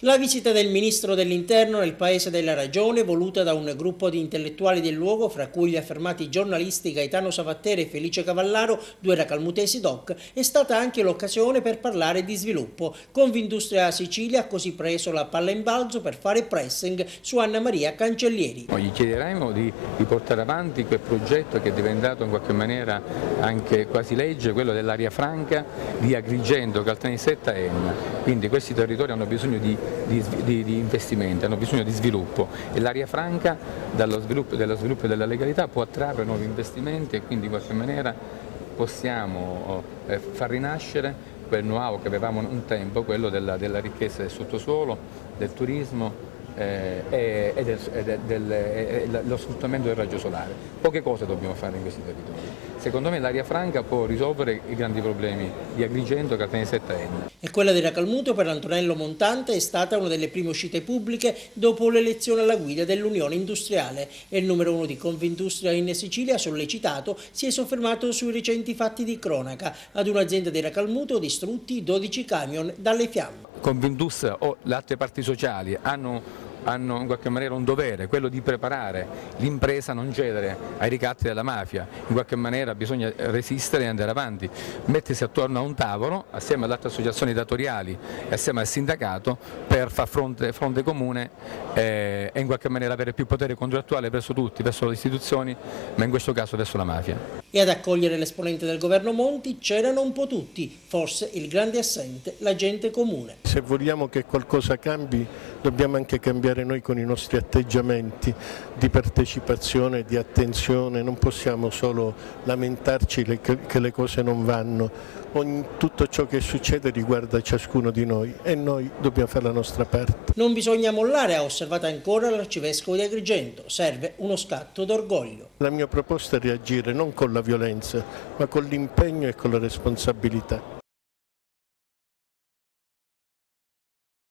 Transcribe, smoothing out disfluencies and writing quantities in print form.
La visita del ministro dell'Interno nel paese della Ragione, voluta da un gruppo di intellettuali del luogo, fra cui gli affermati giornalisti Gaetano Savattere e Felice Cavallaro, due racalmutesi doc, è stata anche l'occasione per parlare di sviluppo. Confindustria Sicilia ha così preso la palla in balzo per fare pressing su Anna Maria Cancellieri. Gli chiederemo di portare avanti quel progetto che è diventato in qualche maniera anche quasi legge, quello dell'area franca di Agrigento, Caltanissetta e Enna. Quindi questi territori hanno bisogno di investimenti, hanno bisogno di sviluppo e l'area franca dello sviluppo e della legalità può attrarre nuovi investimenti e quindi in qualche maniera possiamo far rinascere quel know-how che avevamo un tempo, quello della ricchezza del sottosuolo, del turismo e lo sfruttamento del raggio solare. Poche cose dobbiamo fare in questi territori. Secondo me l'area franca può risolvere i grandi problemi di Agrigento, Caltanissetta e Enna. E quella di Racalmuto per Antonello Montante è stata una delle prime uscite pubbliche dopo l'elezione alla guida dell'Unione Industriale e il numero 1 di Confindustria in Sicilia, sollecitato, si è soffermato sui recenti fatti di cronaca. Ad un'azienda di Racalmuto distrutti 12 camion dalle fiamme. Confindustria o le altre parti sociali hanno in qualche maniera un dovere, quello di preparare l'impresa a non cedere ai ricatti della mafia. In qualche maniera bisogna resistere e andare avanti, mettersi attorno a un tavolo assieme alle altre associazioni datoriali e assieme al sindacato per far fronte comune e in qualche maniera avere più potere contrattuale verso tutti, verso le istituzioni, ma in questo caso verso la mafia. E ad accogliere l'esponente del governo Monti c'erano un po' tutti, forse il grande assente, la gente comune. Se vogliamo che qualcosa cambi, dobbiamo anche cambiare noi con i nostri atteggiamenti di partecipazione, di attenzione. Non possiamo solo lamentarci che le cose non vanno. Tutto ciò che succede riguarda ciascuno di noi e noi dobbiamo fare la nostra parte. Non bisogna mollare, ha osservato ancora l'arcivescovo di Agrigento. Serve uno scatto d'orgoglio. La mia proposta è reagire non con la violenza, ma con l'impegno e con la responsabilità.